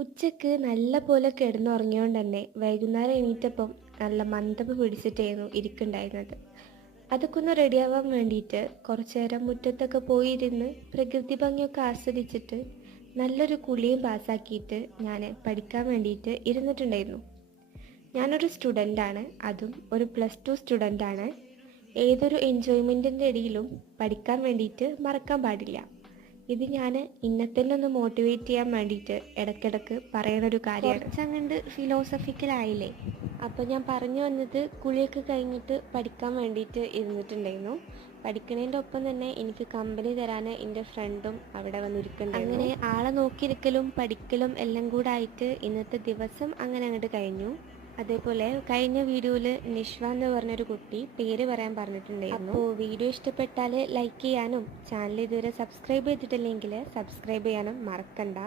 ഉച്ചക്ക് നല്ല പോലെ കിടന്നുറങ്ങിയോണ്ട് തന്നെ വൈകുന്നേരം എണീറ്റപ്പം നല്ല മന്ദപ്പ് പിടിച്ചിട്ടായിരുന്നു ഇരിക്കുണ്ടായിരുന്നത്. അതൊക്കെ ഒന്ന് റെഡിയാവാൻ വേണ്ടിയിട്ട് കുറച്ചു നേരം മുറ്റത്തൊക്കെ പോയിരുന്ന് പ്രകൃതി ഭംഗിയൊക്കെ ആസ്വദിച്ചിട്ട് നല്ലൊരു കുളിയും പാസ്സാക്കിയിട്ട് ഞാൻ പഠിക്കാൻ വേണ്ടിയിട്ട് ഇരുന്നിട്ടുണ്ടായിരുന്നു. ഞാനൊരു സ്റ്റുഡൻ്റാണ്, അതും ഒരു +2 സ്റ്റുഡൻ്റാണ്. ഏതൊരു എൻജോയ്മെൻറ്റിൻ്റെ ഇടയിലും പഠിക്കാൻ വേണ്ടിയിട്ട് മറക്കാൻ പാടില്ല. ഇത് ഞാൻ ഇന്നെ തന്നെ ഒന്ന് മോട്ടിവേറ്റ് ചെയ്യാൻ വേണ്ടിയിട്ട് ഇടയ്ക്കിടയ്ക്ക് പറയണൊരു കാര്യമാണ്. കുറച്ചങ്ങണ്ട് ഫിലോസഫിക്കലായില്ലേ. അപ്പോൾ ഞാൻ പറഞ്ഞു വന്നത്, കുളിയൊക്കെ കഴിഞ്ഞിട്ട് പഠിക്കാൻ വേണ്ടിയിട്ട് ഇരുന്നിട്ടുണ്ടായിരുന്നു. പഠിക്കണതിൻ്റെ ഒപ്പം തന്നെ എനിക്ക് കമ്പനി തരാൻ എൻ്റെ ഫ്രണ്ടും അവിടെ വന്നിരിക്കുന്നുണ്ടായിരുന്നു. അങ്ങനെ ആളെ നോക്കിയിരിക്കലും പഠിക്കലും എല്ലാം കൂടെ ആയിട്ട് ഇന്നത്തെ ദിവസം അങ്ങനെ അങ്ങോട്ട് കഴിഞ്ഞു. അതേപോലെ കഴിഞ്ഞ വീഡിയോയിൽ നിഷ്വ എന്ന് പറഞ്ഞൊരു കുട്ടി പേര് പറയാൻ പറഞ്ഞിട്ടുണ്ടായിരുന്നു. അപ്പോൾ വീഡിയോ ഇഷ്ടപ്പെട്ടാൽ ലൈക്ക് ചെയ്യാനും ചാനൽ ഇതുവരെ സബ്സ്ക്രൈബ് ചെയ്തിട്ടില്ലെങ്കിൽ സബ്സ്ക്രൈബ് ചെയ്യാനും മറക്കണ്ട.